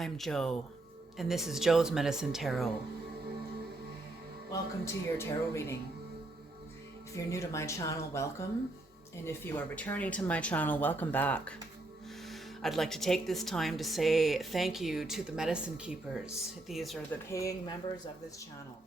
I'm Joe, and this is Joe's Medicine Tarot. Welcome to your tarot reading. If you're new to my channel, welcome. And if you are returning to my channel, welcome back. I'd like to take this time to say thank you to the Medicine Keepers. These are the paying members of this channel.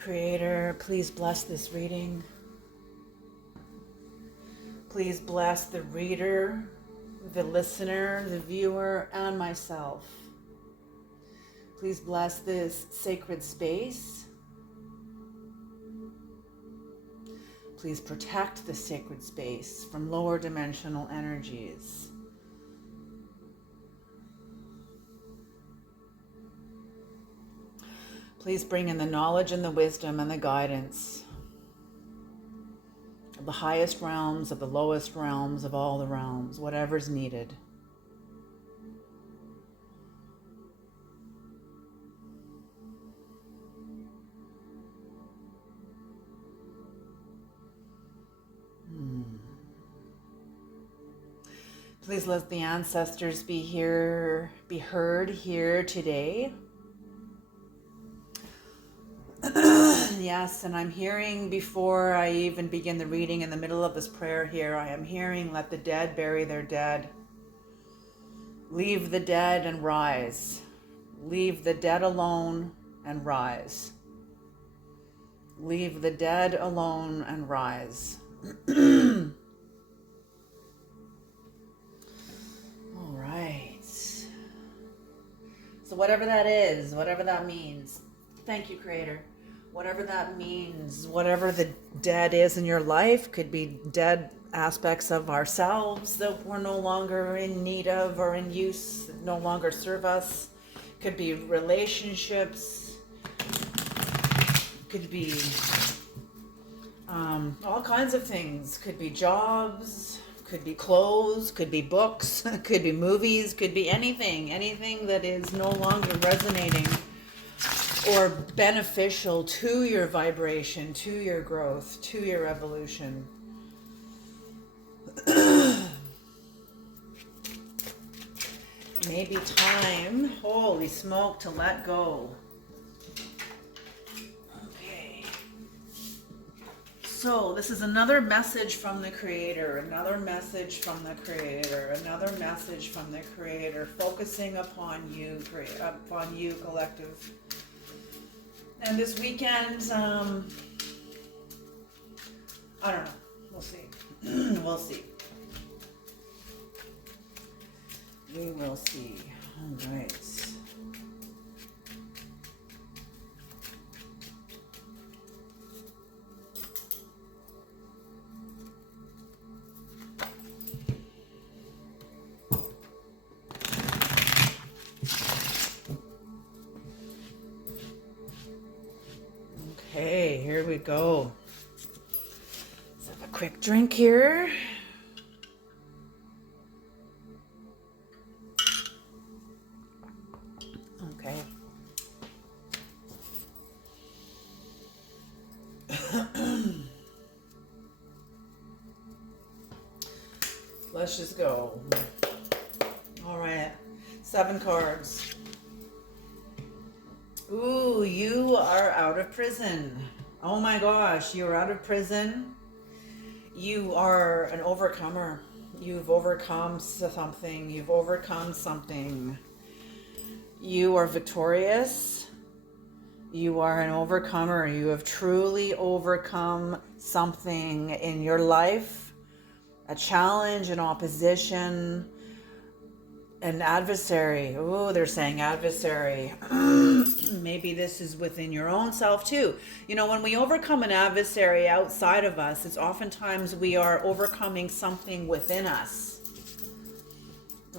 Creator, please bless this reading. Please bless the reader, the listener, the viewer, and myself. Please bless this sacred space. Please protect the sacred space from lower dimensional energies. Please bring in the knowledge and the wisdom and the guidance of the highest realms, of the lowest realms, of all the realms, whatever's needed. Please let the ancestors be heard here today. Yes, and I'm hearing, before I even begin the reading, in the middle of this prayer here, I am hearing, let the dead bury their dead. Leave the dead and rise. Leave the dead alone and rise. Leave the dead alone and rise. All right. So whatever that is, whatever that means, thank you, Creator. Whatever that means, whatever the dead is in your life, could be dead aspects of ourselves that we're no longer in need of or in use, that no longer serve us. Could be relationships. Could be all kinds of things. Could be jobs. Could be clothes. Could be books. Could be movies. Could be anything. Anything that is no longer resonating or beneficial to your vibration, to your growth, to your evolution. It may be time, holy smoke, to let go. Okay. So this is another message from the Creator, another message from the Creator, another message from the Creator, focusing upon you, collective. And this weekend, I don't know. We'll see. We'll see. We will see. All right. Okay, here we go. Let's have a quick drink here. Okay. Let's just go. All right, 7 cards. Ooh, you are out of prison. Oh my gosh, you're out of prison. You are an overcomer. You've overcome something. You've overcome something. You are victorious. You are an overcomer. You have truly overcome something in your life, a challenge, an opposition, an adversary. Oh, they're saying adversary. Maybe this is within your own self too. You know, when we overcome an adversary outside of us, it's oftentimes we are overcoming something within us.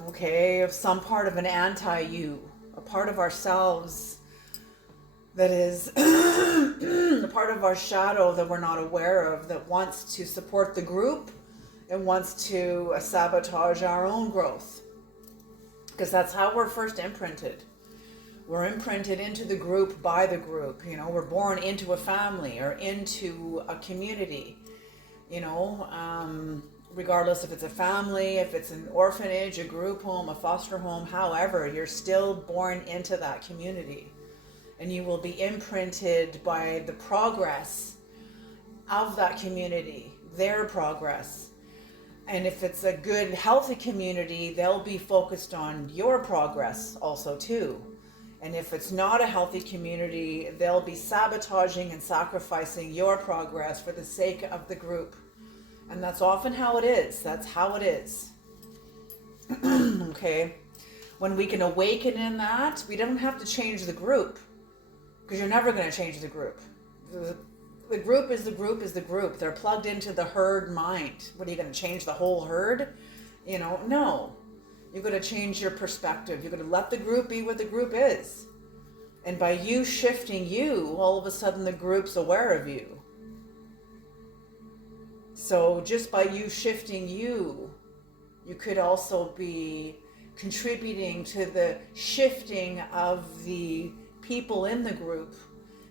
Okay, of some part of an anti-you, a part of ourselves that is a part of our shadow that we're not aware of, that wants to support the group and wants to sabotage our own growth. Because that's how we're first imprinted. We're imprinted into the group by the group. You know, we're born into a family or into a community. You know, regardless if it's a family, if it's an orphanage, a group home, a foster home, however, you're still born into that community. And you will be imprinted by the progress of that community, their progress. And if it's a good, healthy community, they'll be focused on your progress also too. And if it's not a healthy community, they'll be sabotaging and sacrificing your progress for the sake of the group. And that's often how it is. That's how it is. Okay. When we can awaken in that, we don't have to change the group. Because you're never going to change the group. The group is the group is the group. They're plugged into the herd mind. What are you going to change the whole herd? You know, no. You're going to change your perspective. You're going to let the group be what the group is. And by you shifting you, all of a sudden the group's aware of you. So just by you shifting you, you could also be contributing to the shifting of the people in the group.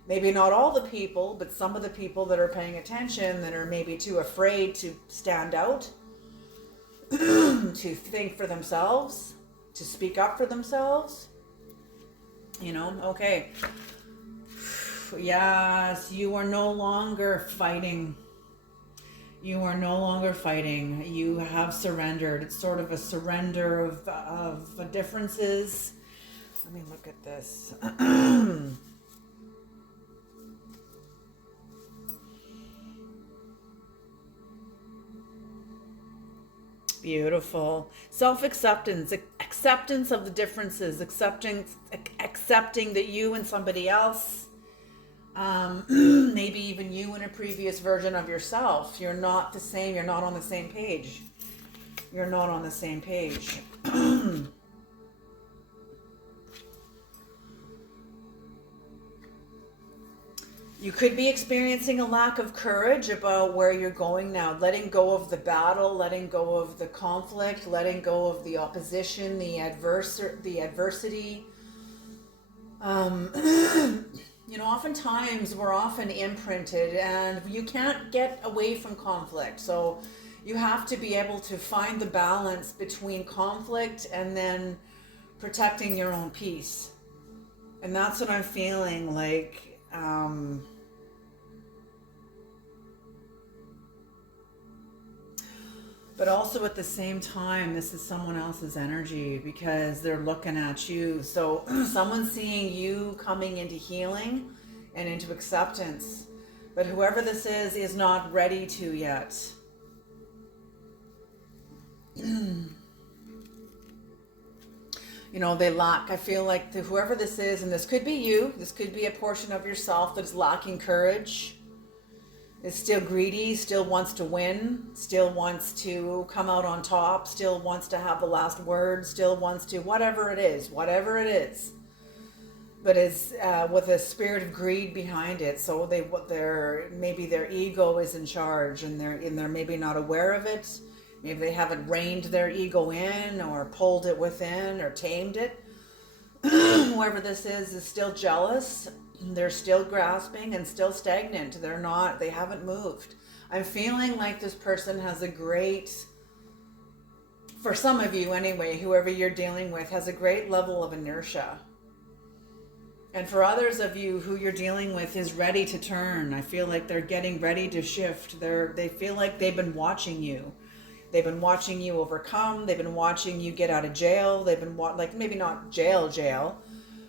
Maybe not all the people, but some of the people that are paying attention, that are maybe too afraid to stand out, to think for themselves, to speak up for themselves. You know, okay. Yes, you are no longer fighting. You are no longer fighting. You have surrendered. It's sort of a surrender of differences. Let me look at this. Beautiful. Self-acceptance, acceptance of the differences, accepting that you and somebody else, maybe even you and a previous version of yourself, you're not the same, you're not on the same page. You're not on the same page. You could be experiencing a lack of courage about where you're going now, letting go of the battle, letting go of the conflict, letting go of the opposition, the adversity. You know, oftentimes we're often imprinted and you can't get away from conflict. So you have to be able to find the balance between conflict and then protecting your own peace. And that's what I'm feeling like. But also at the same time, this is someone else's energy because they're looking at you. So someone's seeing you coming into healing and into acceptance. But whoever this is not ready to yet. You know, they lack, I feel like whoever this is, and this could be you, this could be a portion of yourself that's lacking courage, is still greedy, still wants to win, still wants to come out on top, still wants to have the last word, still wants to, whatever it is, but is with a spirit of greed behind it. So maybe their ego is in charge and they're maybe not aware of it. Maybe they haven't reined their ego in or pulled it within or tamed it. Whoever this is still jealous. They're still grasping and still stagnant. They haven't moved. I'm feeling like this person has a great, for some of you anyway, whoever you're dealing with, has a great level of inertia. And for others of you who you're dealing with is ready to turn. I feel like they're getting ready to shift. They feel like they've been watching you. They've been watching you overcome. They've been watching you get out of jail. They've been like maybe not jail,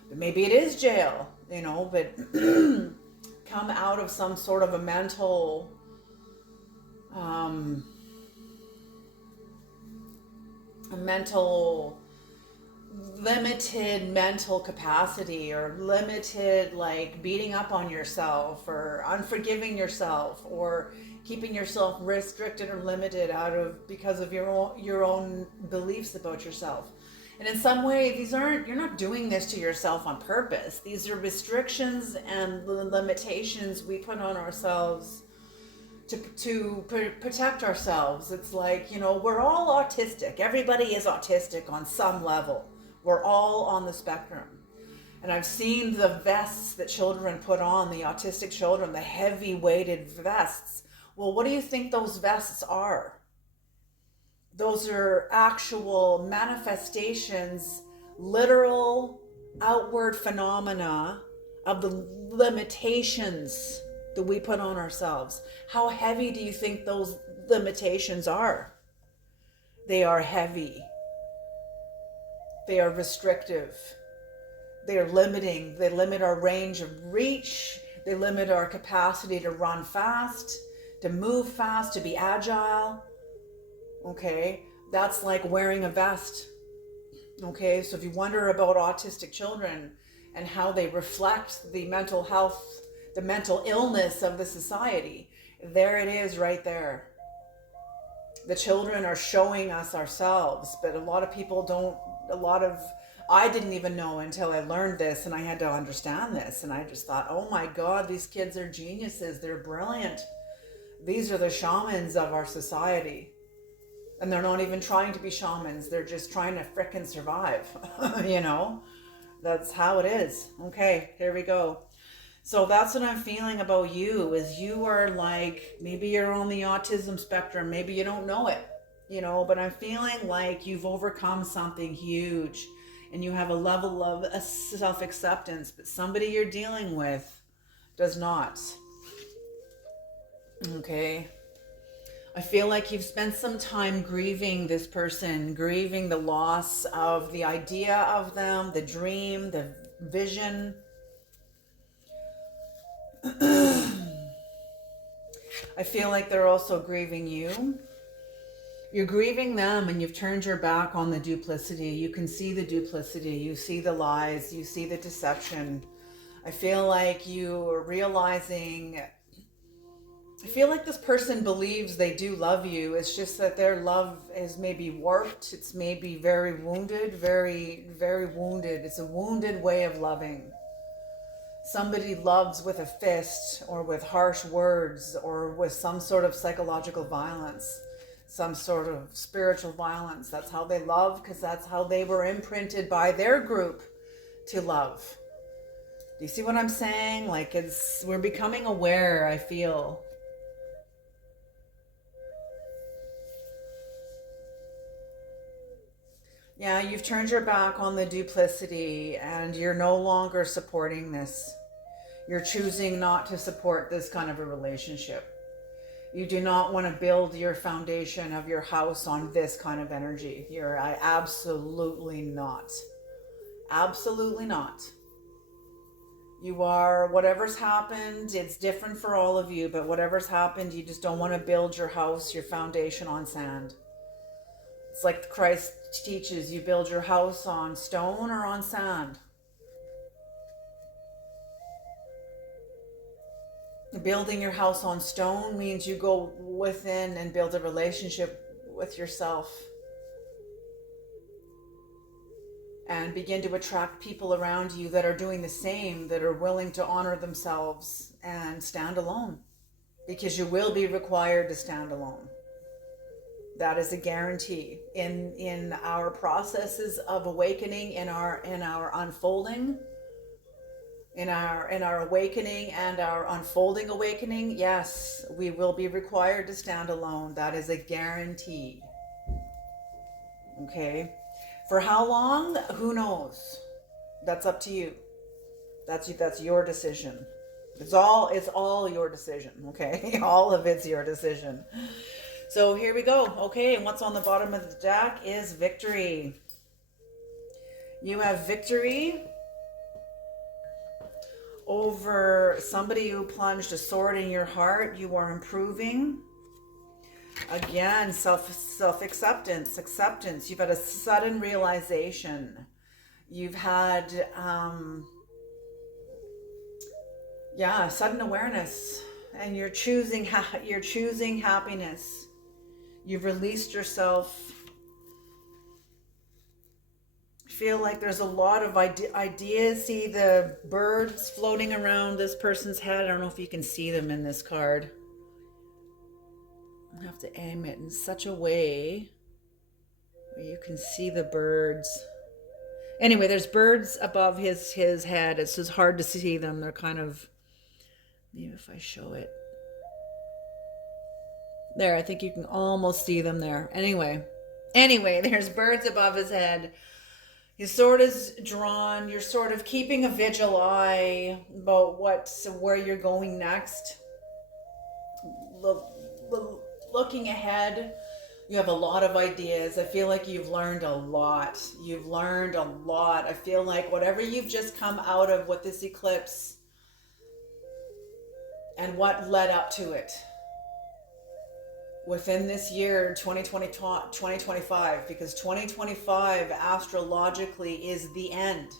but maybe it is jail. but come out of some sort of a limited mental capacity, or limited like beating up on yourself or unforgiving yourself or keeping yourself restricted or limited because of your own beliefs about yourself. And in some way, you're not doing this to yourself on purpose. These are restrictions and limitations we put on ourselves to protect ourselves. It's like, we're all autistic. Everybody is autistic on some level. We're all on the spectrum. And I've seen the vests that children put on, the autistic children, the heavy weighted vests. Well, what do you think those vests are? Those are actual manifestations, literal outward phenomena of the limitations that we put on ourselves. How heavy do you think those limitations are? They are heavy. They are restrictive. They are limiting. They limit our range of reach. They limit our capacity to run fast, to move fast, to be agile. Okay, that's like wearing a vest. Okay, so if you wonder about autistic children and how they reflect the mental health, the mental illness of the society, there it is right there. The children are showing us ourselves, but a lot of people don't, I didn't even know until I learned this, and I had to understand this, and I just thought, oh my God, these kids are geniuses, they're brilliant. These are the shamans of our society. And they're not even trying to be shamans. They're just trying to frickin' survive. That's how it is. Okay, here we go. So that's what I'm feeling about you, is you are like, maybe you're on the autism spectrum. Maybe you don't know it, but I'm feeling like you've overcome something huge and you have a level of self-acceptance, but somebody you're dealing with does not. Okay. I feel like you've spent some time grieving this person, grieving the loss of the idea of them, the dream, the vision. I feel like they're also grieving you. You're grieving them, and you've turned your back on the duplicity. You can see the duplicity. You see the lies. You see the deception. I feel like you are realizing... I feel like this person believes they do love you. It's just that their love is maybe warped. It's maybe very wounded, very, very wounded. It's a wounded way of loving. Somebody loves with a fist, or with harsh words, or with some sort of psychological violence, some sort of spiritual violence. That's how they love, because that's how they were imprinted by their group to love. Do you see what I'm saying? Like, we're becoming aware, I feel. Yeah, you've turned your back on the duplicity, and you're no longer supporting this. You're choosing not to support this kind of a relationship. You do not want to build your foundation of your house on this kind of energy. Absolutely not. Absolutely not. You are, whatever's happened, it's different for all of you, but whatever's happened, you just don't want to build your house, your foundation on sand. It's like Christ teaches, you build your house on stone or on sand. Building your house on stone means you go within and build a relationship with yourself and begin to attract people around you that are doing the same, that are willing to honor themselves and stand alone, because you will be required to stand alone. That is a guarantee in our processes of awakening, in our unfolding, in our awakening and our unfolding awakening. Yes, we will be required to stand alone. That is a guarantee. Okay, for how long? Who knows? That's up to you. That's your decision. It's all your decision. Okay, all of it's your decision. So here we go. Okay, and what's on the bottom of the deck is victory. You have victory over somebody who plunged a sword in your heart. You are improving. Again, self-acceptance, acceptance. You've had a sudden realization. You've had, sudden awareness, and you're choosing happiness. You've released yourself. Feel like there's a lot of ideas. See the birds floating around this person's head. I don't know if you can see them in this card. I have to aim it in such a way where you can see the birds. Anyway, there's birds above his head. It's just hard to see them. They're kind of, maybe if I show it. There, I think you can almost see them there. Anyway, there's birds above his head. His sword is drawn. You're sort of keeping a vigil eye about where you're going next. Looking ahead, you have a lot of ideas. I feel like you've learned a lot. I feel like whatever you've just come out of with this eclipse and what led up to it within this year, 2025, because 2025 astrologically is the end.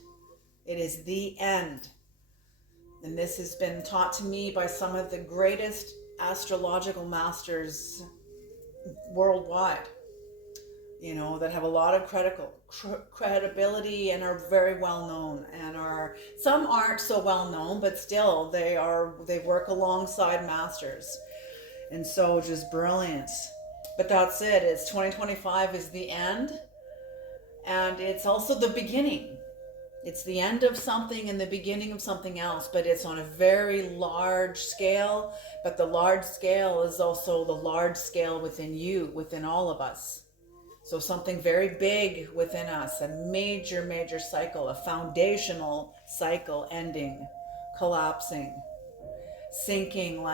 It is the end. And this has been taught to me by some of the greatest astrological masters worldwide, that have a lot of credibility and are very well known, and some aren't so well known, but still they work alongside masters, and so just brilliant. But that's it. It's 2025 is the end, and it's also the beginning. It's the end of something and the beginning of something else, but it's on a very large scale. But the large scale is also the large scale within you, within all of us. So something very big within us, a major, major cycle, a foundational cycle ending, collapsing, sinking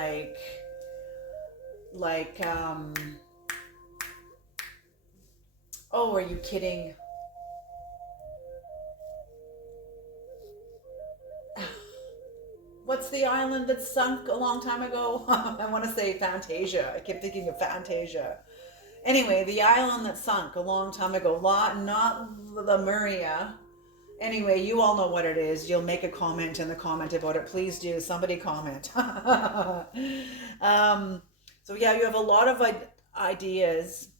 oh, are you kidding? What's the island that sunk a long time ago? I want to say Fantasia. I keep thinking of Fantasia. Anyway, the island that sunk a long time ago, not Lemuria. Anyway, you all know what it is. You'll make a comment in the comment about it. Please do. Somebody comment. So yeah, you have a lot of ideas.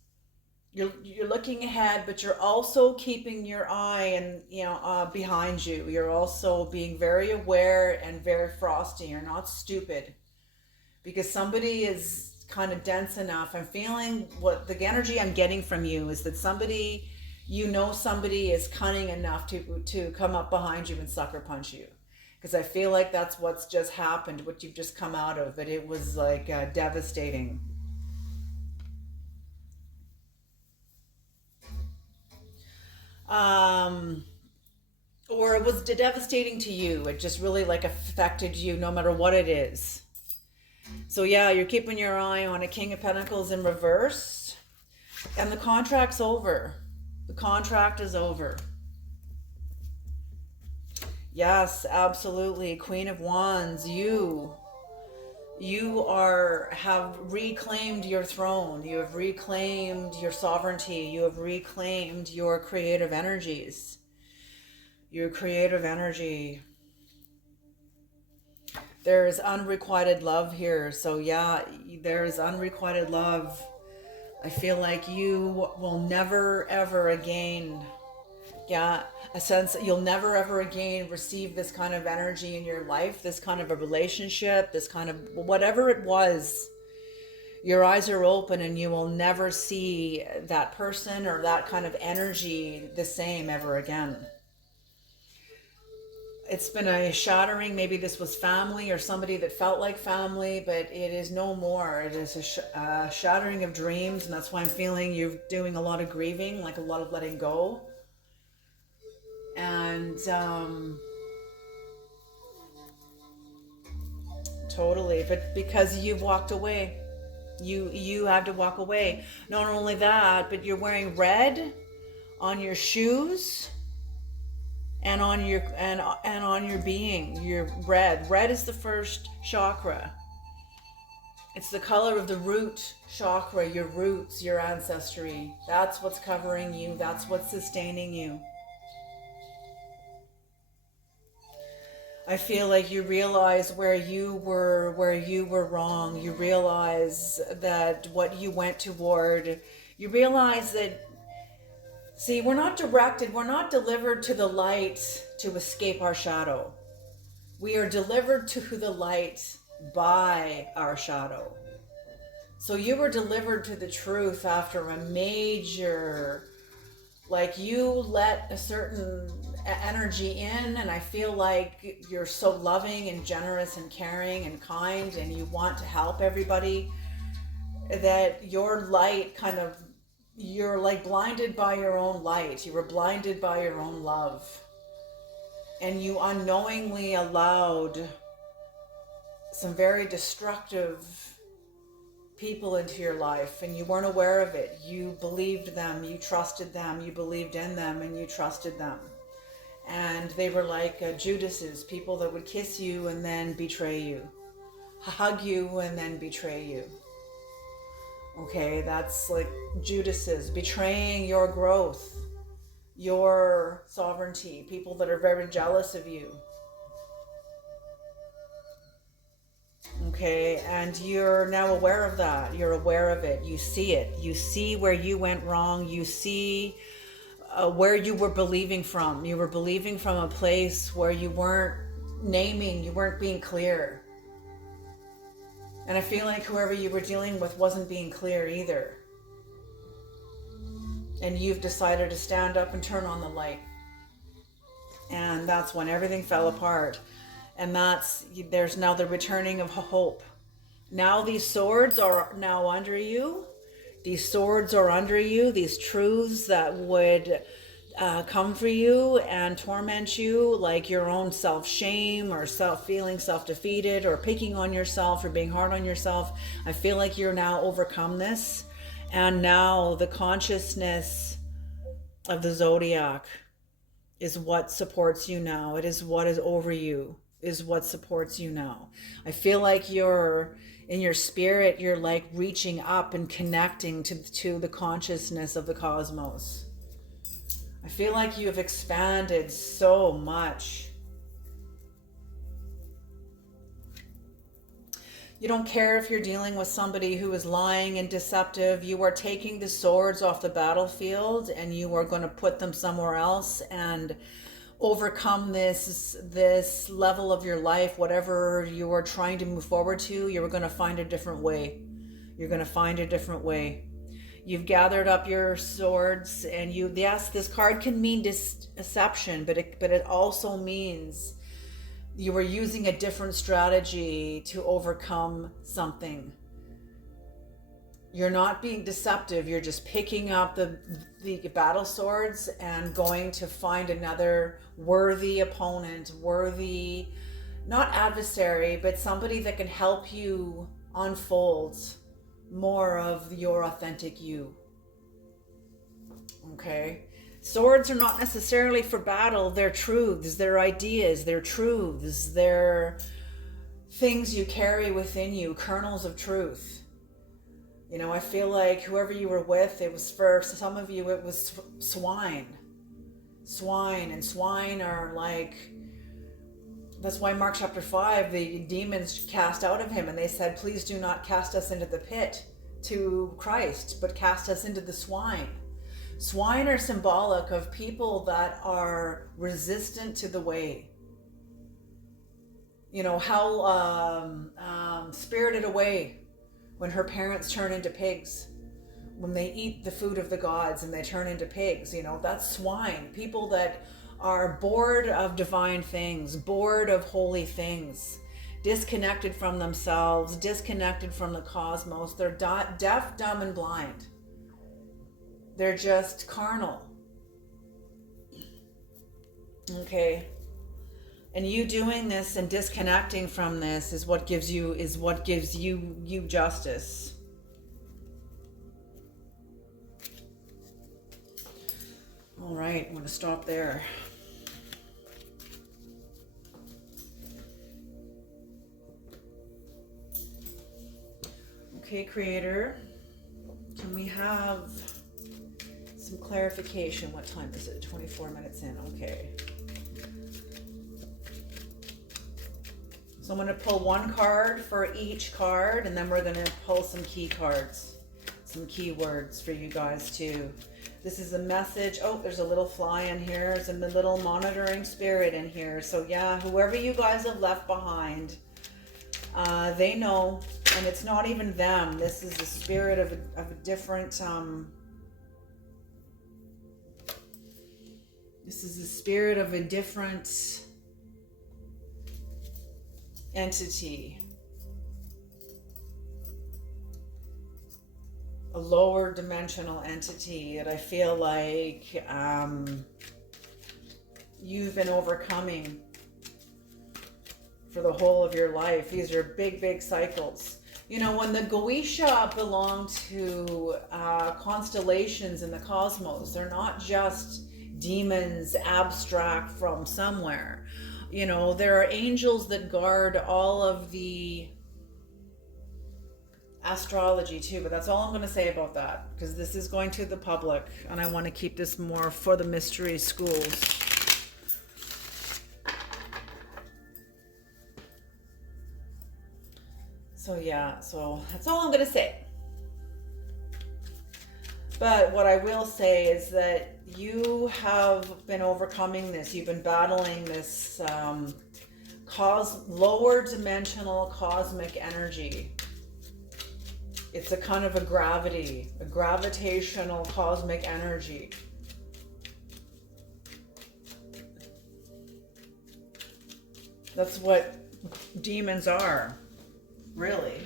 You're looking ahead, but you're also keeping your eye and behind you. You're also being very aware and very frosty. You're not stupid, because somebody is kind of dense enough. I'm feeling what the energy I'm getting from you is that somebody is cunning enough to come up behind you and sucker punch you, because I feel like that's what's just happened, what you've just come out of. But it was like devastating. Or it was devastating to you. It just really affected you no matter what it is. So yeah, you're keeping your eye on a King of Pentacles in reverse, and the contract's over. The contract is over. Yes, absolutely. Queen of Wands, you have reclaimed your throne. You have reclaimed your sovereignty. You have reclaimed your creative energies. Your creative energy. There is unrequited love here. So yeah, there is unrequited love. I feel like you will never ever again, a sense that you'll never ever again receive this kind of energy in your life, this kind of a relationship, this kind of whatever it was. Your eyes are open and you will never see that person or that kind of energy the same ever again. It's been a shattering. Maybe this was family or somebody that felt like family, but it is no more. It is a shattering of dreams, and that's why I'm feeling you're doing a lot of grieving, like a lot of letting go. And totally, but because you've walked away, you have to walk away. Not only that, but you're wearing red on your shoes. and on your and on your being. Your red is the first chakra. It's the color of the root chakra, your roots, your ancestry. That's what's covering you. That's what's sustaining you. I feel like you realize where you were wrong. You realize that what you went toward, you realize that, see, we're not delivered to the light to escape our shadow. We are delivered to the light by our shadow. So you were delivered to the truth after a major, like, you let a certain energy in, and I feel like you're so loving and generous and caring and kind, and you want to help everybody, that your light kind of, you're like blinded by your own light. You were blinded by your own love, and you unknowingly allowed some very destructive people into your life, and you weren't aware of it. You believed them, you trusted them, you believed in them, and you trusted them. And they were like Judases, people that would kiss you and then betray you, hug you and then betray you. Okay, that's like Judases, betraying your growth, your sovereignty, people that are very jealous of you. Okay, and you're now aware of that. You're aware of it. You see it. You see where you went wrong. You see where you were believing from. You were believing from a place where you weren't naming, you weren't being clear. And I feel like whoever you were dealing with wasn't being clear either. And you've decided to stand up and turn on the light. And that's when everything fell apart. And there's now the returning of hope. Now these swords are now under you. These swords are under you. These truths that would come for you and torment you, like your own self-shame or feeling self-defeated or picking on yourself or being hard on yourself. I feel like you're now overcome this. And now the consciousness of the zodiac is what supports you now. It is what is over you, is what supports you now. I feel like you're in your spirit, you're like reaching up and connecting to the consciousness of the cosmos. I feel like you have expanded so much. You don't care if you're dealing with somebody who is lying and deceptive. You are taking the swords off the battlefield and you are going to put them somewhere else and overcome this level of your life. Whatever you are trying to move forward to, you're going to find a different way. You're going to find a different way. You've gathered up your swords, and yes, this card can mean deception, but it also means you were using a different strategy to overcome something. You're not being deceptive. You're just picking up the battle swords and going to find another worthy opponent, worthy, not adversary, but somebody that can help you unfold more of your authentic you. Okay? Swords are not necessarily for battle. They're truths, they're ideas, they're truths, they're things you carry within you, kernels of truth. You know, I feel like whoever you were with, it was, for some of you, it was swine. And swine are like, that's why Mark chapter 5, the demons cast out of him and they said, please do not cast us into the pit to Christ, but cast us into the swine. Swine are symbolic of people that are resistant to the way. You know, how Spirited Away, when her parents turn into pigs, when they eat the food of the gods and they turn into pigs, you know, that's swine. People that are bored of divine things, bored of holy things, disconnected from themselves, disconnected from the cosmos. They're deaf, dumb, and blind. They're just carnal. Okay. And you doing this and disconnecting from this is what gives you justice. All right, I'm going to stop there. Okay, Creator, can we have some clarification? What time is it? 24 minutes in. Okay. So I'm going to pull one card for each card, and then we're going to pull some key cards, some keywords for you guys too. This is a message. Oh, there's a little fly in here. There's a little monitoring spirit in here. So yeah, whoever you guys have left behind, they know, and it's not even them. This is the spirit of a different, this is the spirit of a different entity. A lower dimensional entity that I feel like you've been overcoming for the whole of your life. These are big, big cycles. You know, when the Goetia belong to constellations in the cosmos, they're not just demons abstract from somewhere. You know, there are angels that guard all of the astrology too, but that's all I'm going to say about that, because this is going to the public and I want to keep this more for the mystery schools. So yeah, so that's all I'm going to say. But what I will say is that you have been overcoming this. You've been battling this lower dimensional cosmic energy. It's a kind of a gravitational cosmic energy. That's what demons are, really.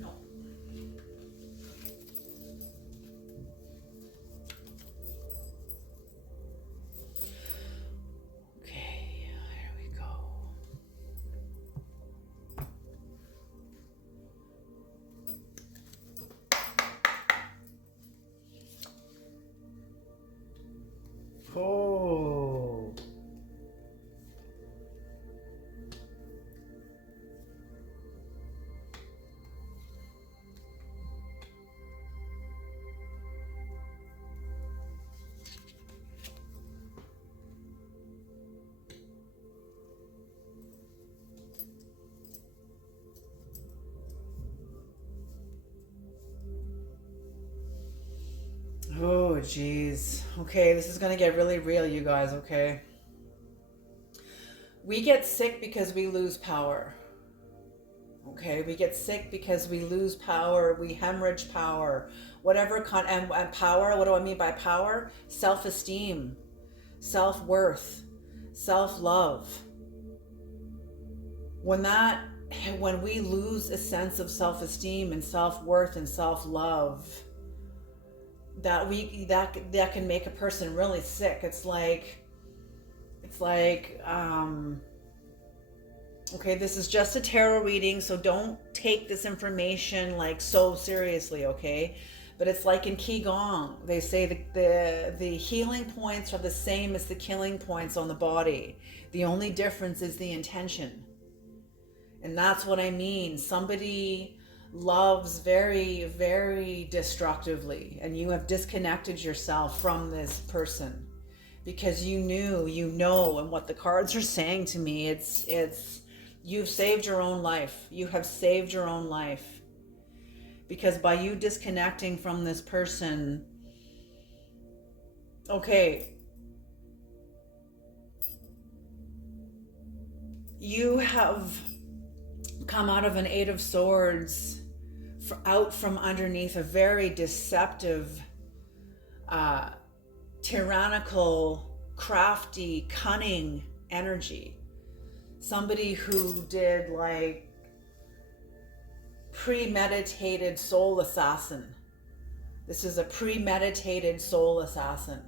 No. Okay, here we go. Oh. Oh, geez. Okay, this is going to get really real, you guys, okay? We get sick because we lose power. Okay, we get sick because we lose power, we hemorrhage power, whatever and power, what do I mean by power? Self-esteem, self-worth, self-love. When we lose a sense of self-esteem and self-worth and self-love, that can make a person really sick. It's like okay, this is just a tarot reading, so don't take this information like so seriously, okay? But it's like in Qigong, they say the healing points are the same as the killing points on the body. The only difference is the intention. And that's what I mean. Somebody loves very, very destructively, and you have disconnected yourself from this person because you know, and what the cards are saying to me, it's you've saved your own life. You have saved your own life. Because by you disconnecting from this person, okay, you have come out of an Eight of Swords, out from underneath a very deceptive, tyrannical, crafty, cunning energy. Somebody who did like premeditated soul assassin. This is a premeditated soul assassin.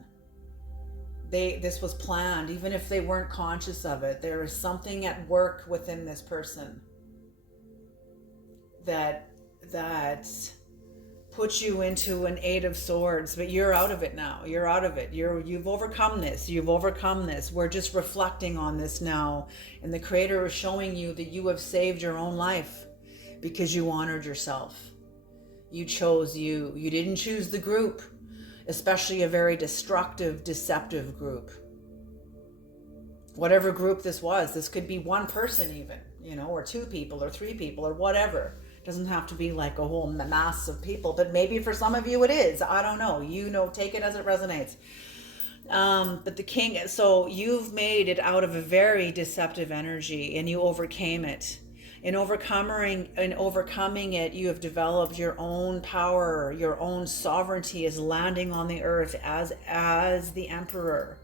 This was planned, even if they weren't conscious of it. There is something at work within this person that puts you into an Eight of Swords, but you're out of it now. You're out of it. You've overcome this. You've overcome this. We're just reflecting on this now, and the Creator is showing you that you have saved your own life, because you honored yourself. You chose you. You didn't choose the group, especially a very destructive, deceptive group. Whatever group this was, this could be one person even, or two people or three people or whatever. It doesn't have to be like a whole mass of people, but maybe for some of you it is. I don't know. Take it as it resonates. But the king, so you've made it out of a very deceptive energy and you overcame it. In overcoming it, you have developed your own power, your own sovereignty is landing on the earth as the emperor.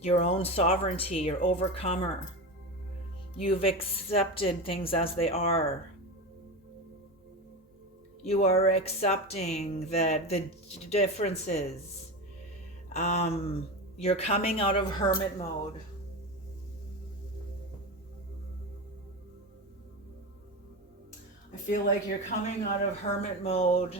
Your own sovereignty, your overcomer. You've accepted things as they are. You are accepting that the differences. You're coming out of hermit mode. I feel like you're coming out of hermit mode.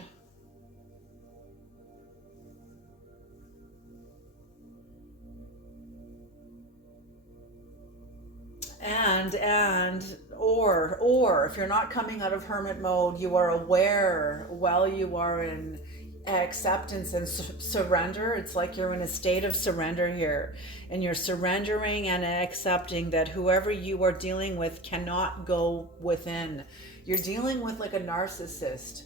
Or if you're not coming out of hermit mode, you are aware while you are in acceptance and surrender. It's like you're in a state of surrender here, and you're surrendering and accepting that whoever you are dealing with cannot go within. You're dealing with like a narcissist,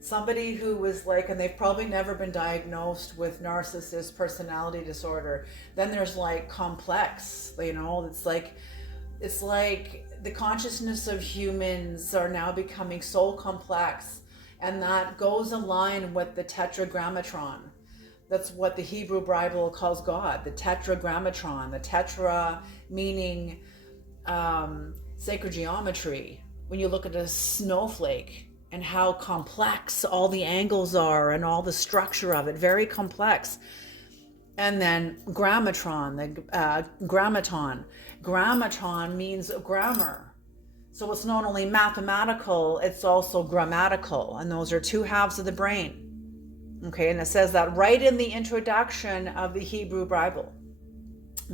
somebody who was like, and they've probably never been diagnosed with narcissist personality disorder. Then there's like complex, it's like the consciousness of humans are now becoming so complex, and that goes aligned with the tetragrammatron. That's what the Hebrew Bible calls God, the tetragrammatron. The tetra meaning sacred geometry. When you look at a snowflake and how complex all the angles are and all the structure of it, very complex. And then grammatron, grammaton. Grammaton means grammar. So it's not only mathematical, it's also grammatical. And those are two halves of the brain. Okay, and it says that right in the introduction of the Hebrew Bible.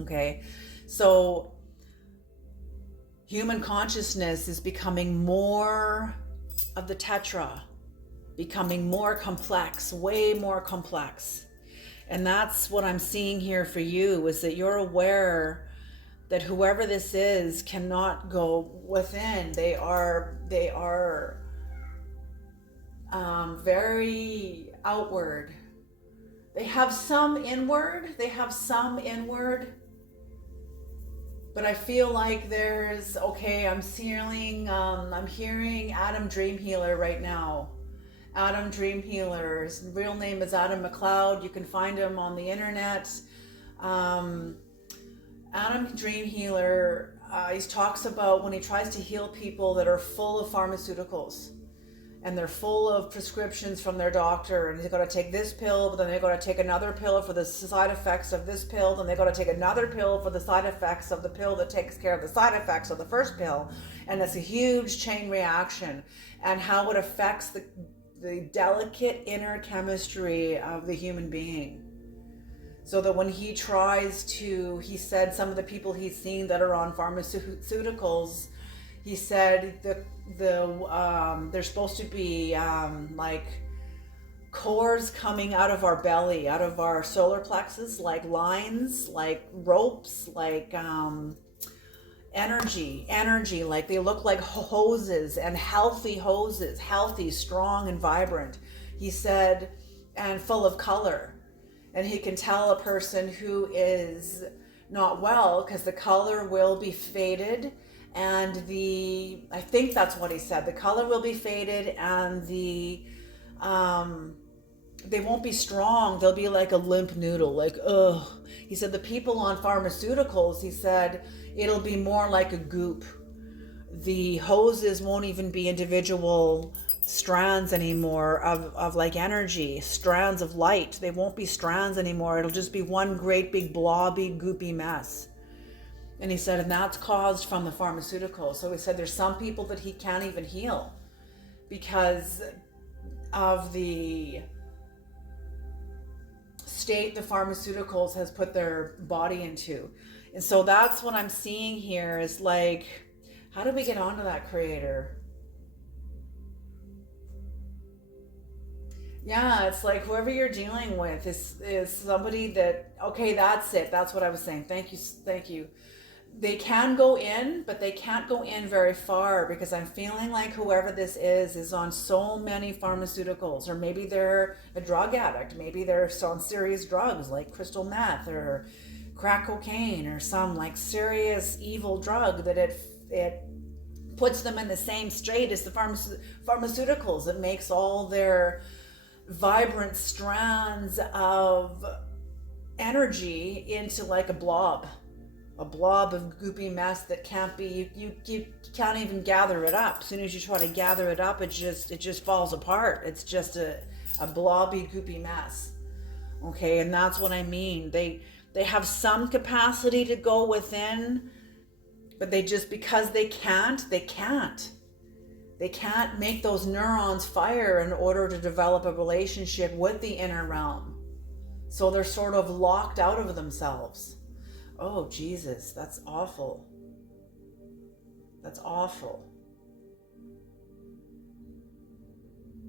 Okay, so human consciousness is becoming more of the tetra, becoming more complex, way more complex. And that's what I'm seeing here for you, is that you're aware that whoever this is cannot go within. They are very outward. They have some inward, but I feel like I'm hearing Adam Dream Healer right now. Adam Dream Healer, his real name is Adam McLeod. You can find him on the internet. Adam Dream Healer, he talks about when he tries to heal people that are full of pharmaceuticals and they're full of prescriptions from their doctor, and they've got to take this pill, but then they've got to take another pill for the side effects of this pill, then they've got to take another pill for the side effects of the pill that takes care of the side effects of the first pill. And it's a huge chain reaction, and how it affects the delicate inner chemistry of the human being. So that when he said some of the people he's seen that are on pharmaceuticals, he said they're supposed to be like cores coming out of our belly, out of our solar plexus, like lines, like ropes, like energy, like they look like hoses, and healthy, strong and vibrant. He said, and full of color. And he can tell a person who is not well because the color will be faded, and I think that's what he said, the color will be faded, and they won't be strong. They'll be like a limp noodle, like, ugh. He said the people on pharmaceuticals, he said, it'll be more like a goop. The hoses won't even be individual strands anymore of like energy, strands of light. They won't be strands anymore. It'll just be one great big blobby, goopy mess. And he said, and that's caused from the pharmaceuticals. So he said there's some people that he can't even heal because of the state the pharmaceuticals has put their body into. And so that's what I'm seeing here is like, how do we get onto that, creator? Yeah, it's like whoever you're dealing with is somebody that, okay, that's it. That's what I was saying. Thank you. Thank you. They can go in, but they can't go in very far because I'm feeling like whoever this is on so many pharmaceuticals, or maybe they're a drug addict. Maybe they're on serious drugs like crystal meth or crack cocaine or some like serious evil drug that it puts them in the same state as the pharmaceuticals. It makes all their vibrant strands of energy into like a blob of goopy mess that can't be, you can't even gather it up. As soon as you try to gather it up, it just falls apart. It's just a blobby goopy mess. Okay, and that's what I mean. They have some capacity to go within, but they just, because they can't make those neurons fire in order to develop a relationship with the inner realm. So they're sort of locked out of themselves. Oh, Jesus, that's awful. That's awful.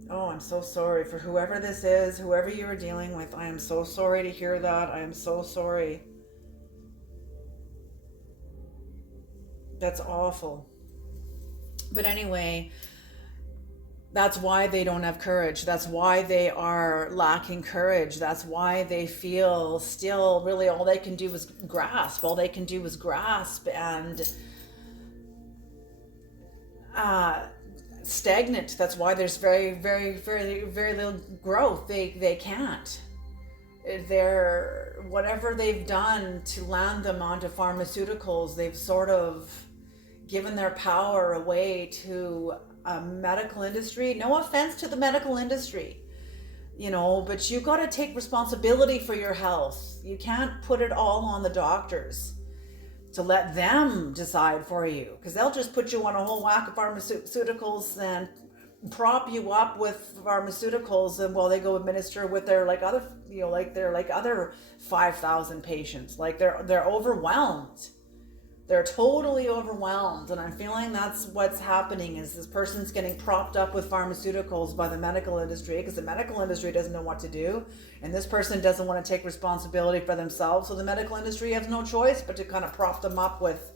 Oh, I'm so sorry for whoever this is, whoever you are dealing with. I am so sorry to hear that. I am so sorry. That's awful. But anyway, that's why they don't have courage. That's why they are lacking courage. That's why they feel still really all they can do is grasp. All they can do is grasp and stagnant. That's why there's very, very, very, very little growth. They can't. They're, whatever they've done to land them onto pharmaceuticals, they've sort of given their power away to medical industry. No offense to the medical industry, but you got to take responsibility for your health. You can't put it all on the doctors to let them decide for you, because they'll just put you on a whole whack of pharmaceuticals and prop you up with pharmaceuticals, and while they go administer with their other 5,000 patients, like they're overwhelmed. They're totally overwhelmed, and I'm feeling that's what's happening. Is this person's getting propped up with pharmaceuticals by the medical industry, because the medical industry doesn't know what to do, and this person doesn't want to take responsibility for themselves, so the medical industry has no choice but to kind of prop them up with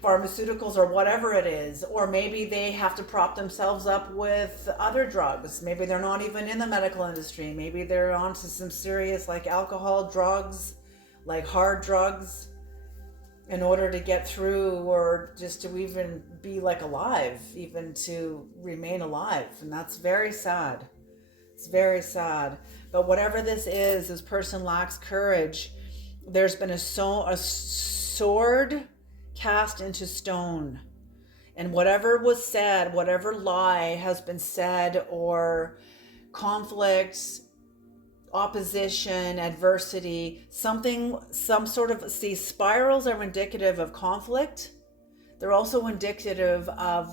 pharmaceuticals or whatever it is. Or maybe they have to prop themselves up with other drugs. Maybe they're not even in the medical industry. Maybe they're onto some serious like alcohol, drugs, like hard drugs, in order to get through, or just to even be like alive, even to remain alive. And that's very sad. It's very sad. But whatever this person lacks courage. There's been a sword cast into stone. And whatever was said, whatever lie has been said, or conflict, opposition, adversity, some sort of, see, spirals are indicative of conflict. They're also indicative of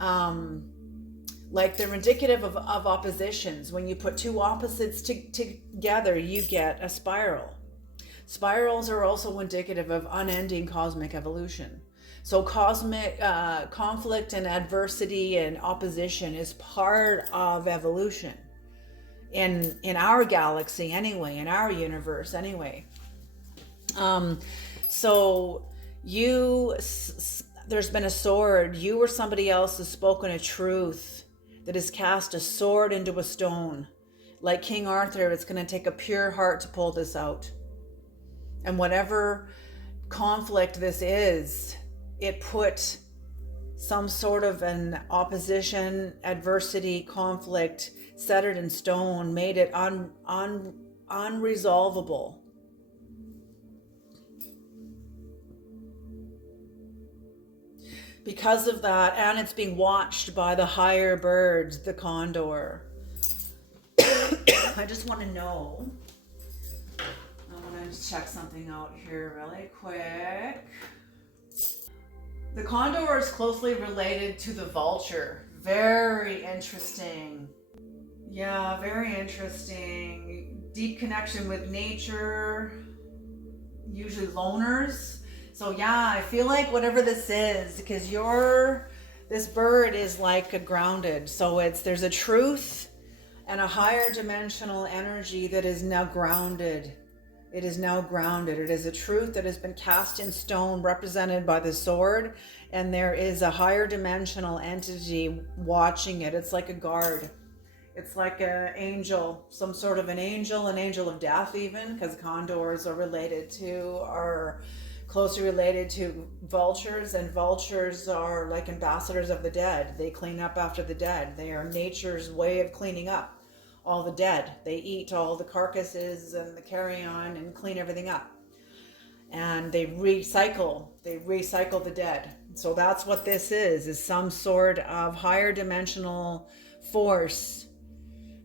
they're indicative of oppositions. When you put two opposites together, you get a spiral. Spirals are also indicative of unending cosmic evolution. So cosmic conflict and adversity and opposition is part of evolution. In our galaxy anyway, in our universe anyway. So there's been a sword. You or somebody else has spoken a truth that has cast a sword into a stone. Like King Arthur, it's going to take a pure heart to pull this out. And whatever conflict this is, it put some sort of an opposition, adversity, conflict, set it in stone, made it unresolvable. Because of that, and it's being watched by the higher birds, the condor. I just want to know. I want to just check something out here really quick. The condor is closely related to the vulture. Very interesting. Yeah, very interesting. Deep connection with nature. Usually loners. So yeah, I feel like whatever this is, because this bird is like a grounded. So there's a truth and a higher dimensional energy that is now grounded. It is now grounded. It is a truth that has been cast in stone, represented by the sword, and there is a higher dimensional entity watching it. It's like a guard. It's like an angel, some sort of an angel of death even, because condors are closely related to vultures, and vultures are like ambassadors of the dead. They clean up after the dead. They are nature's way of cleaning up all the dead. They eat all the carcasses and the carrion and clean everything up. And they recycle the dead. So that's what this is some sort of higher dimensional force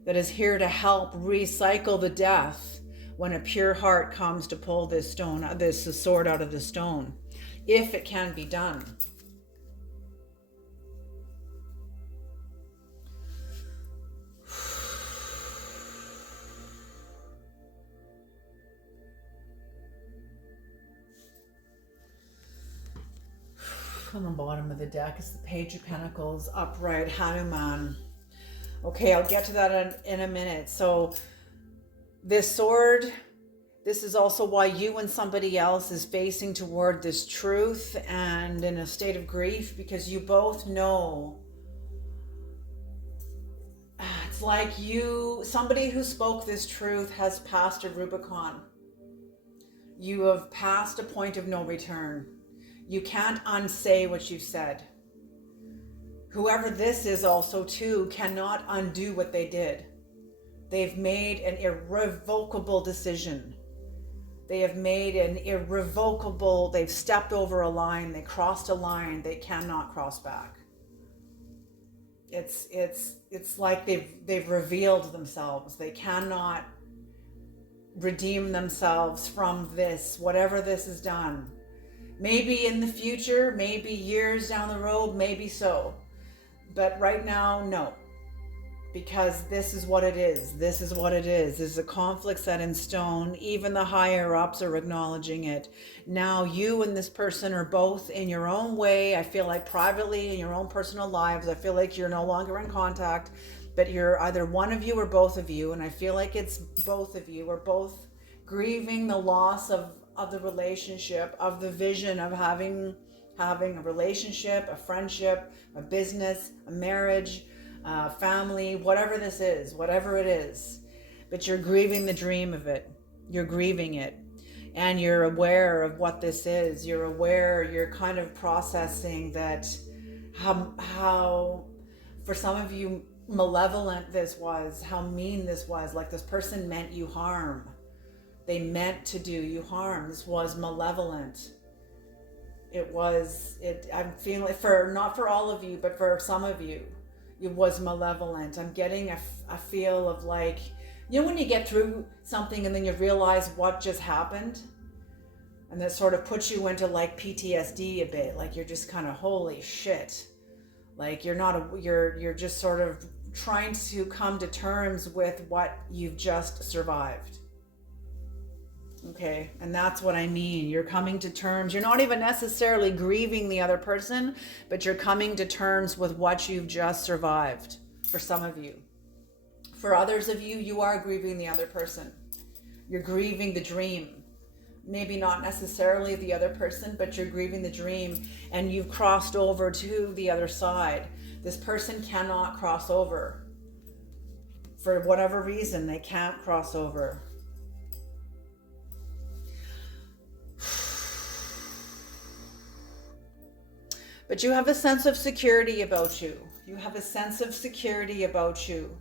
that is here to help recycle the death when a pure heart comes to pull this sword out of the stone, if it can be done. On the bottom of the deck is the Page of Pentacles, upright Hanuman. Okay, I'll get to that in a minute. So this sword, this is also why you and somebody else is facing toward this truth and in a state of grief, because you both know. It's like somebody who spoke this truth has passed a Rubicon. You have passed a point of no return. You can't unsay what you've said. Whoever this is also too cannot undo what they did. They've made an irrevocable decision. They have made an irrevocable, they've stepped over a line, they crossed a line, they cannot cross back. It's like they've revealed themselves. They cannot redeem themselves from this, whatever this is done. Maybe in the future, maybe years down the road, maybe so. But right now, no. Because this is what it is. This is what it is. This is a conflict set in stone. Even the higher ups are acknowledging it. Now you and this person are both in your own way. I feel like privately in your own personal lives. I feel like you're no longer in contact. But you're either one of you or both of you. And I feel like it's both of you are both grieving the loss of the relationship, of the vision of having a relationship, a friendship, a business, a marriage, family, whatever this is, whatever it is. But you're grieving the dream of it. You're grieving it. And you're aware of what this is. You're aware, you're kind of processing that how for some of you, malevolent this was, how mean this was. Like this person meant you harm. They meant to do you harm. This was malevolent. I'm feeling not for all of you, but for some of you, it was malevolent. I'm getting a feel of like, you know when you get through something and then you realize what just happened? And that sort of puts you into like PTSD a bit. Like you're just kind of, holy shit. Like you're just sort of trying to come to terms with what you've just survived. Okay, and that's what I mean. You're coming to terms. You're not even necessarily grieving the other person, but you're coming to terms with what you've just survived. For some of you. For others of you, you are grieving the other person. You're grieving the dream. Maybe not necessarily the other person, but you're grieving the dream, and you've crossed over to the other side. This person cannot cross over. For whatever reason, they can't cross over. But you have a sense of security about you. You have a sense of security about you.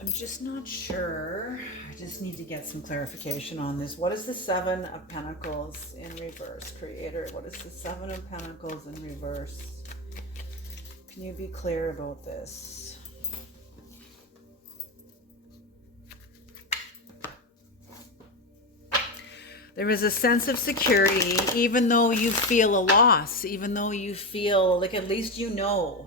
I'm just not sure. I just need to get some clarification on this. What is the Seven of Pentacles in reverse, Creator? What is the Seven of Pentacles in reverse? Can you be clear about this? There is a sense of security, even though you feel a loss, even though you feel like at least you know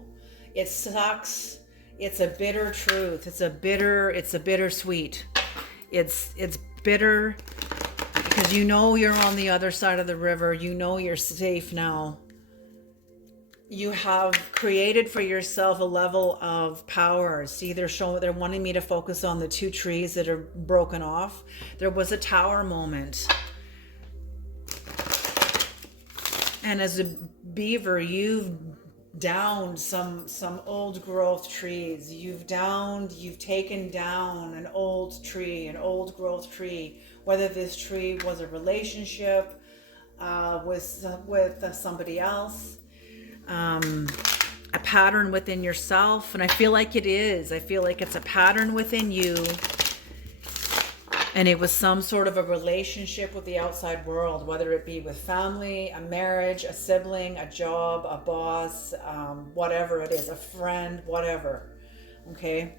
it sucks. It's a bitter truth. It's a bittersweet. It's bitter because you know you're on the other side of the river. You know you're safe now. You have created for yourself a level of power. See, they're wanting me to focus on the two trees that are broken off. There was a tower moment. And as a beaver, you've downed some old growth trees. You've taken down an old tree, an old growth tree, whether this tree was a relationship with somebody else, a pattern within yourself. And I feel like it is. I feel like it's a pattern within you. And it was some sort of a relationship with the outside world, whether it be with family, a marriage, a sibling, a job, a boss, whatever it is, a friend, whatever. Okay?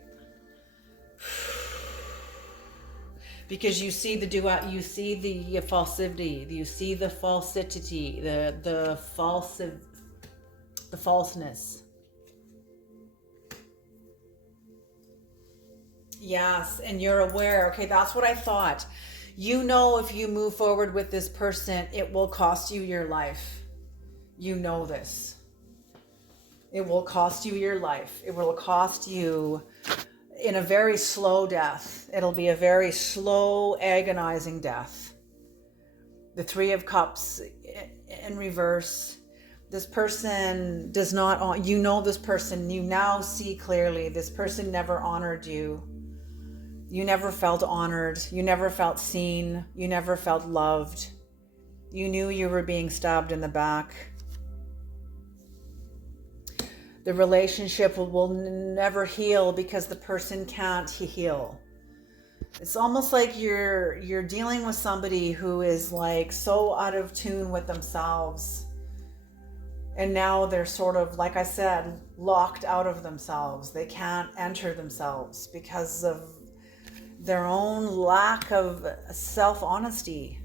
Because you see the you see the falsity, you see the falsity, the falseness. Yes, and you're aware. Okay, that's what I thought. You know, if you move forward with this person, it will cost you your life. You know this. It will cost you your life. It will cost you in a very slow death. It'll be a very slow, agonizing death. The Three of Cups in reverse. This person does not, you know this person, you now see clearly, this person never honored you. You never felt honored. You never felt seen. You never felt loved. You knew you were being stabbed in the back. The relationship will never heal because the person can't heal. It's almost like you're dealing with somebody who is like so out of tune with themselves. And now they're sort of, like I said, locked out of themselves. They can't enter themselves because of their own lack of self-honesty,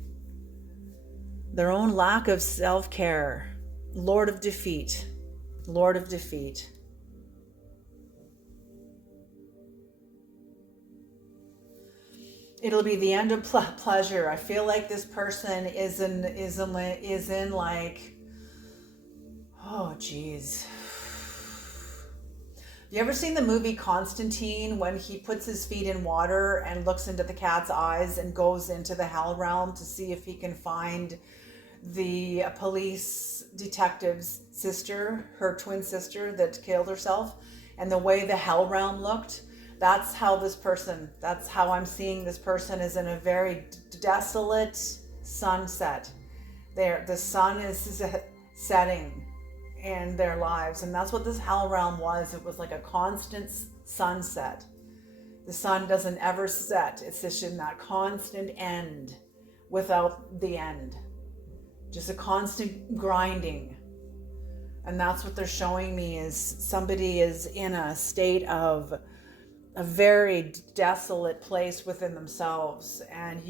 their own lack of self-care. Lord of defeat. Lord of defeat. It'll be the end of pleasure. I feel like this person is in like, oh geez. You ever seen the movie Constantine, when he puts his feet in water and looks into the cat's eyes and goes into the hell realm to see if he can find the police detective's sister, her twin sister that killed herself, and the way the hell realm looked? That's how I'm seeing this person, is in a very desolate sunset. The sun is setting in their lives, and that's what this hell realm was. It was like a constant sunset. The sun doesn't ever set. It's just in that constant end without the end, just a constant grinding. And that's what they're showing me, is somebody is in a state of a very desolate place within themselves, and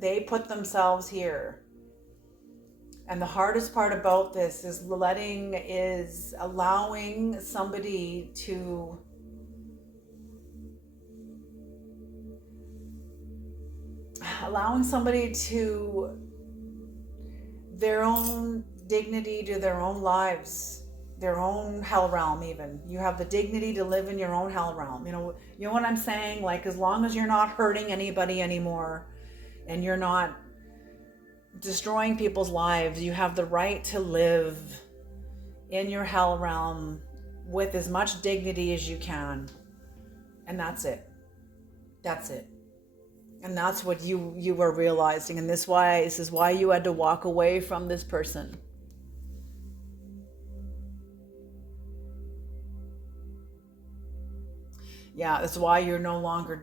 they put themselves here. And the hardest part about this is allowing somebody to their own dignity, to their own lives, their own hell realm. Even you have the dignity to live in your own hell realm. You know what I'm saying? Like, as long as you're not hurting anybody anymore and you're not destroying people's lives, you have the right to live in your hell realm with as much dignity as you can. And that's it. And that's what you were realizing. And this is why you had to walk away from this person. Yeah, that's why you're no longer,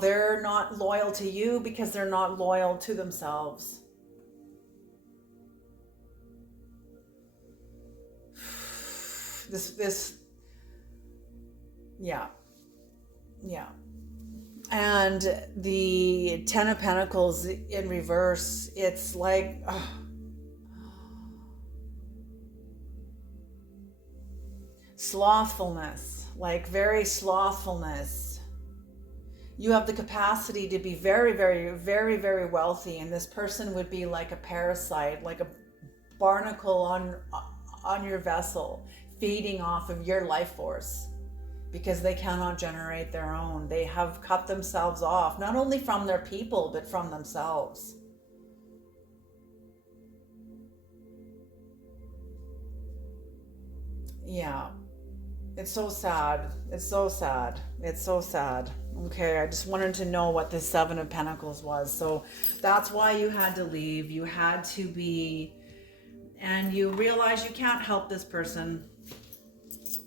they're not loyal to you because they're not loyal to themselves. Yeah. And the Ten of Pentacles in reverse, it's like, slothfulness, like very slothfulness. You have the capacity to be very, very, very, very wealthy, and this person would be like a parasite, like a barnacle on your vessel, feeding off of your life force, because they cannot generate their own. They have cut themselves off, not only from their people, but from themselves. Yeah. It's so sad. It's so sad. It's so sad. Okay, I just wanted to know what the Seven of Pentacles was. So that's why you had to leave. You had to be, and you realize you can't help this person.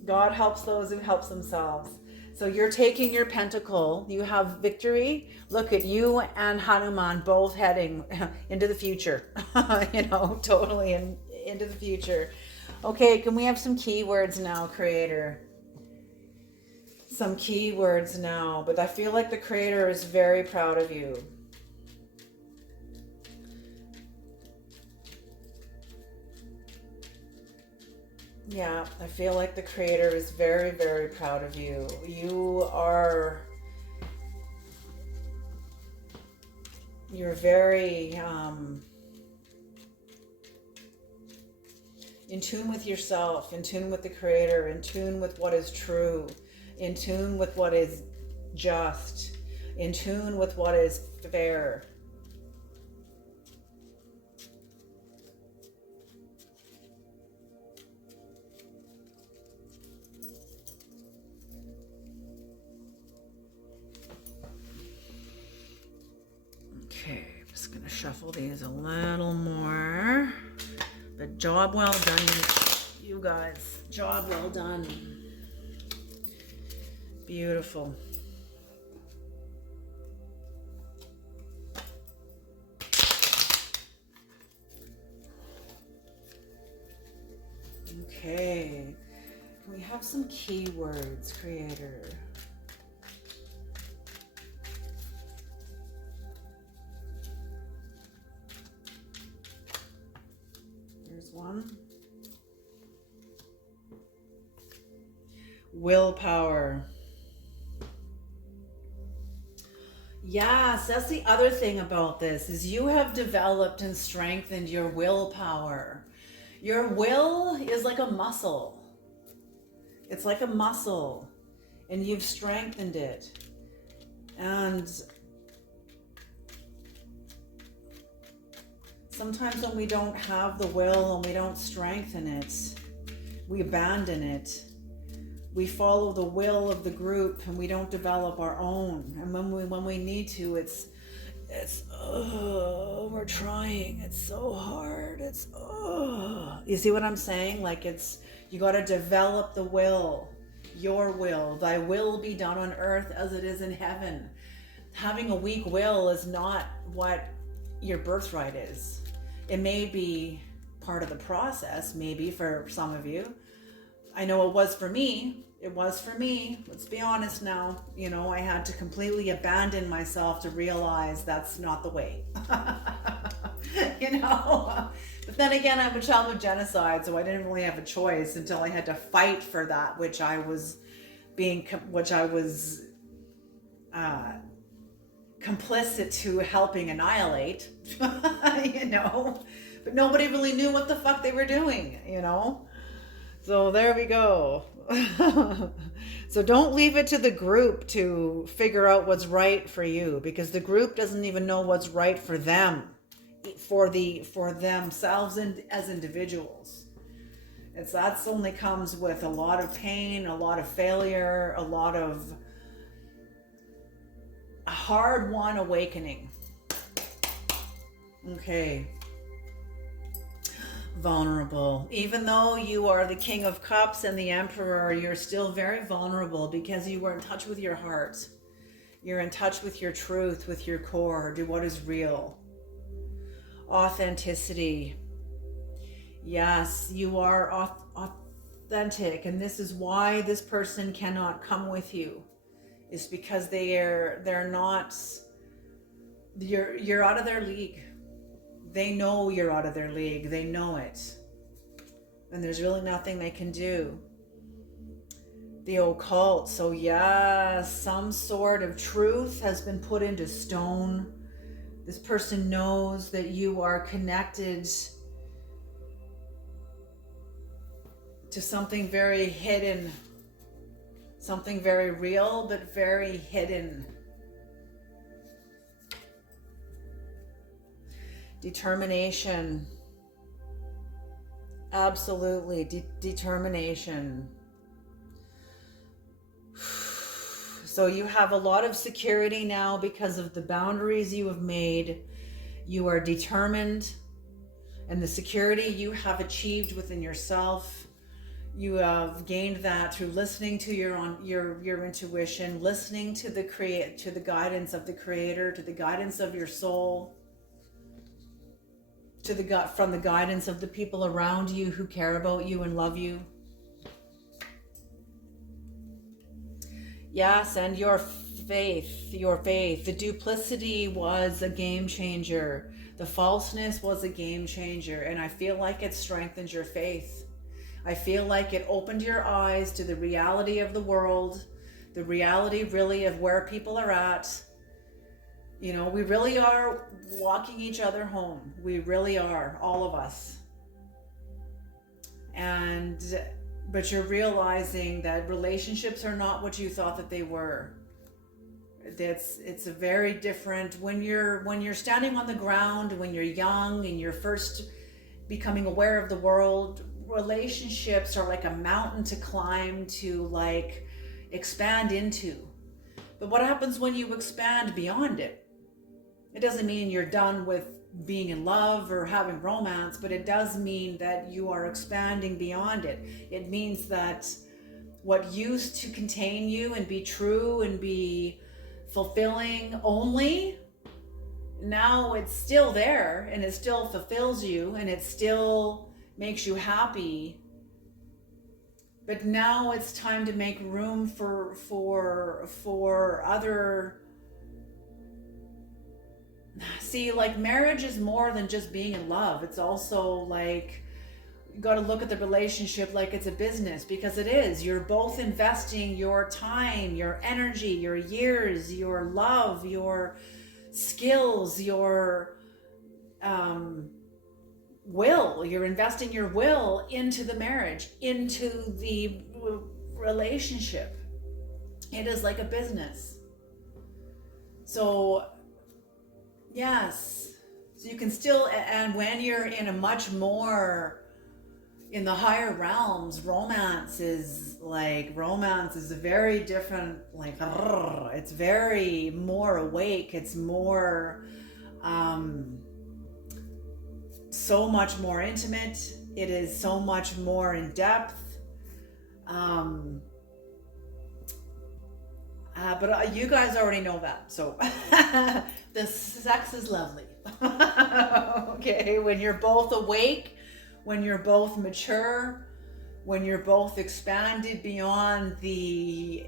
God helps those who help themselves. So you're taking your pentacle. You have victory. Look at you and Hanuman both heading into the future. Totally into the future. Okay, can we have some keywords now, Creator? Some keywords now, but I feel like the Creator is very proud of you. Yeah, I feel like the Creator is very, very proud of you. You're very in tune with yourself, in tune with the Creator, in tune with what is true, in tune with what is just, in tune with what is fair. Okay, I'm just gonna shuffle these a little more. But job well done, you guys. Job well done. Beautiful. Okay. Can we have some keywords, Creator? There's one. Willpower. Yes, that's the other thing about this, is you have developed and strengthened your willpower. Your will is like a muscle. It's like a muscle, and you've strengthened it. And sometimes when we don't have the will and we don't strengthen it, we abandon it. We follow the will of the group and we don't develop our own. And when we need to, we're trying. It's so hard. You see what I'm saying? Like you got to develop the will, your will. Thy will be done on earth as it is in heaven. Having a weak will is not what your birthright is. It may be part of the process, maybe for some of you. I know it was for me. It was for me. Let's be honest now. I had to completely abandon myself to realize that's not the way. But then again, I'm a child of genocide, so I didn't really have a choice until I had to fight for that which I was complicit to helping annihilate. But nobody really knew what the fuck they were doing. So there we go. So don't leave it to the group to figure out what's right for you, because the group doesn't even know what's right for them, for themselves and as individuals. That's only comes with a lot of pain, a lot of failure, a lot of hard-won awakening. Okay. Vulnerable. Even though you are the King of Cups and the Emperor, you're still very vulnerable because you were in touch with your heart. You're in touch with your truth, with your core, to what is real. Authenticity. Yes, you are authentic, and this is why this person cannot come with you is because they're not, you're out of their league. They know you're out of their league. They know it. And there's really nothing they can do. The occult. So yeah, some sort of truth has been put into stone. This person knows that you are connected to something very hidden, something very real, but very hidden. Determination. Absolutely. Determination. So you have a lot of security now because of the boundaries you have made. You are determined, and the security you have achieved within yourself, you have gained that through listening to your intuition, listening to the guidance of the Creator, to the guidance of your soul, from the guidance of the people around you who care about you and love you. Yes, and your faith. The duplicity was a game changer. The falseness was a game changer, and I feel like it strengthened your faith. I feel like it opened your eyes to the reality of the world, the reality really of where people are at. You know, we really are walking each other home. We really are, all of us. But you're realizing that relationships are not what you thought that they were. It's a very different, when you're standing on the ground, when you're young and you're first becoming aware of the world, relationships are like a mountain to climb, to like expand into. But what happens when you expand beyond it? It doesn't mean you're done with being in love or having romance, but it does mean that you are expanding beyond it. It means that what used to contain you and be true and be fulfilling only, now it's still there, and it still fulfills you, and it still makes you happy. But now it's time to make room for other. See, like, marriage is more than just being in love. It's also like, you got to look at the relationship like it's a business, because it is. You're both investing your time, your energy, your years, your love, your skills, your will. You're investing your will into the marriage, into the relationship. It is like a business. So yes, so you can still, and when you're in a much more, in the higher realms, romance is a very different, like, it's very more awake. It's more, so much more intimate. It is so much more in depth. But you guys already know that, so the sex is lovely. Okay, when you're both awake, when you're both mature, when you're both expanded beyond the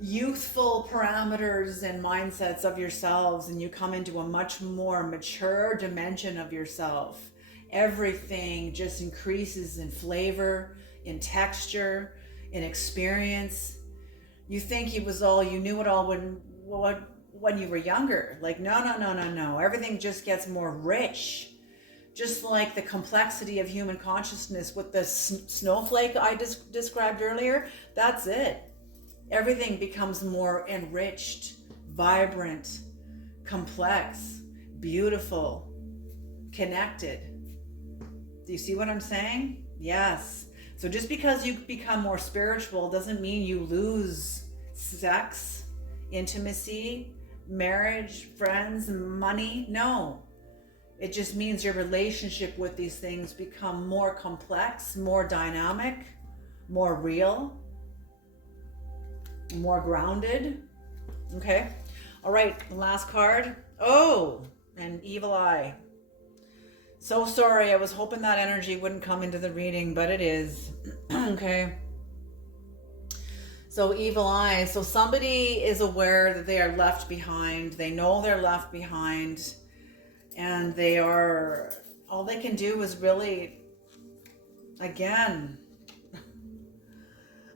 youthful parameters and mindsets of yourselves, and you come into a much more mature dimension of yourself, everything just increases in flavor, in texture, in experience. You think you knew it all when you were younger. Like, no. Everything just gets more rich. Just like the complexity of human consciousness with the snowflake I described earlier, that's it. Everything becomes more enriched, vibrant, complex, beautiful, connected. Do you see what I'm saying? Yes. So just because you become more spiritual doesn't mean you lose sex, intimacy, marriage, friends, money. No. It just means your relationship with these things become more complex, more dynamic, more real, more grounded. Okay. All right. Last card. Oh, an evil eye. So sorry. I was hoping that energy wouldn't come into the reading, but it is. Okay. So evil eye. So somebody is aware that they are left behind. They know they're left behind. And they are, all they can do is really, again,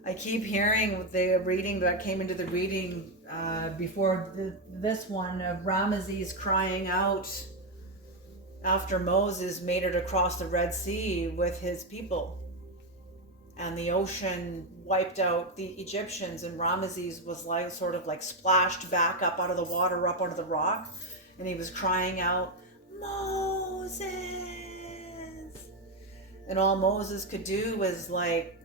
I keep hearing the reading that came into the reading before this one of Ramesses crying out after Moses made it across the Red Sea with his people. And the ocean wiped out the Egyptians, and Ramesses was like sort of like splashed back up out of the water, up out of the rock, and he was crying out, Moses. And all Moses could do was like,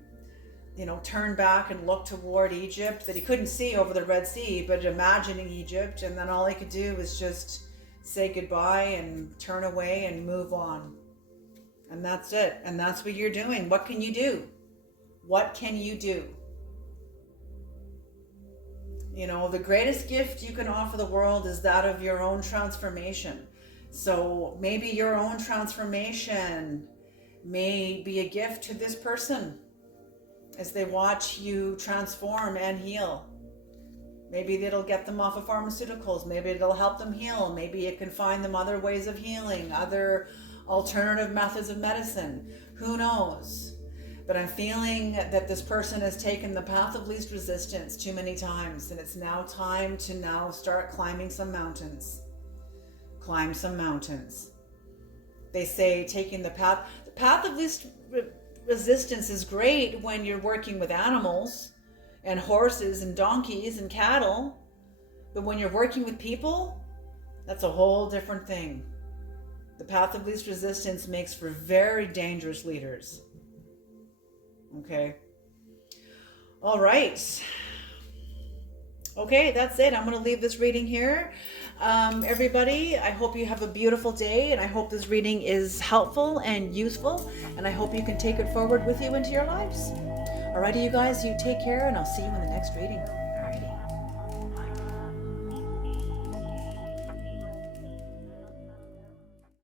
you know, turn back and look toward Egypt that he couldn't see over the Red Sea, but imagining Egypt, and then all he could do was just say goodbye and turn away and move on. And that's it. And that's what you're doing. What can you do? What can you do? You know, the greatest gift you can offer the world is that of your own transformation. So maybe your own transformation may be a gift to this person as they watch you transform and heal. Maybe it'll get them off of pharmaceuticals. Maybe it'll help them heal. Maybe it can find them other ways of healing, other alternative methods of medicine. Who knows? But I'm feeling that this person has taken the path of least resistance too many times, and it's now time to now start climbing some mountains. Climb some mountains. They say taking the path of least resistance is great when you're working with animals and horses and donkeys and cattle, but when you're working with people, that's a whole different thing. The path of least resistance makes for very dangerous leaders. Okay. All right. Okay, that's it. I'm going to leave this reading here. Everybody, I hope you have a beautiful day, and I hope this reading is helpful and useful, and I hope you can take it forward with you into your lives. Alrighty, you guys, you take care, and I'll see you in the next reading.